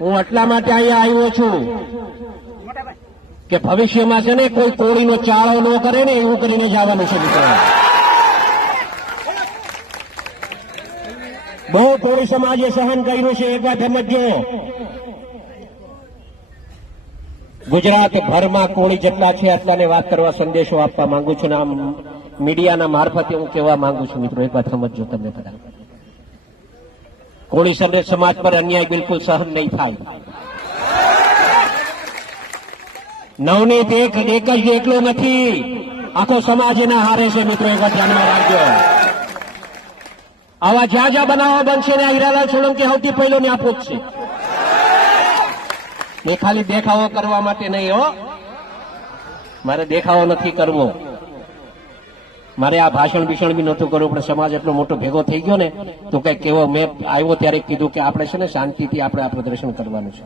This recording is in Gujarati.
હું એટલા માટે અહીંયા આવ્યો છું કે ભવિષ્યમાં છે ને કોઈ કોળીનો ચાળો ન કરે ને એવું કરીને જવાનું છે મિત્રો. બહુ કોળી સમાજે સહન કર્યું છે. એક વાત સમજો, ગુજરાત ભરમાં કોળી જેટલા છે એટલાને વાત કરવા સંદેશો આપવા માંગુ છું. આમ મીડિયાના મારફતે હું કહેવા માંગુ છું મિત્રો, એક વાત સમજો તમે બધા. કોળી સમાજ પર અન્યાય બિલકુલ સહન નહીં થાય. નવનીત એક જ એકલો નથી, આખો સમાજ એના હારે છે મિત્રો. એક વાત ધ્યાનમાં રાખજો. આવા જ્યાં જ્યાં બનાવવા બનશે ને હીરાલાલ સોલંકી સૌથી પહેલો ને આપો જ છે. એ ખાલી દેખાવો કરવા માટે નહીં હો, મારે દેખાવો નથી કરવો, મારે આ ભાષણ ભીષણ બી નહોતું કરવું. પણ સમાજ એટલો મોટો ભેગો થઈ ગયો ને તો કઈક કેવો મેં આવ્યો ત્યારે કીધું કે આપણે છે ને શાંતિથી આપણે આ પ્રદર્શન કરવાનું છે.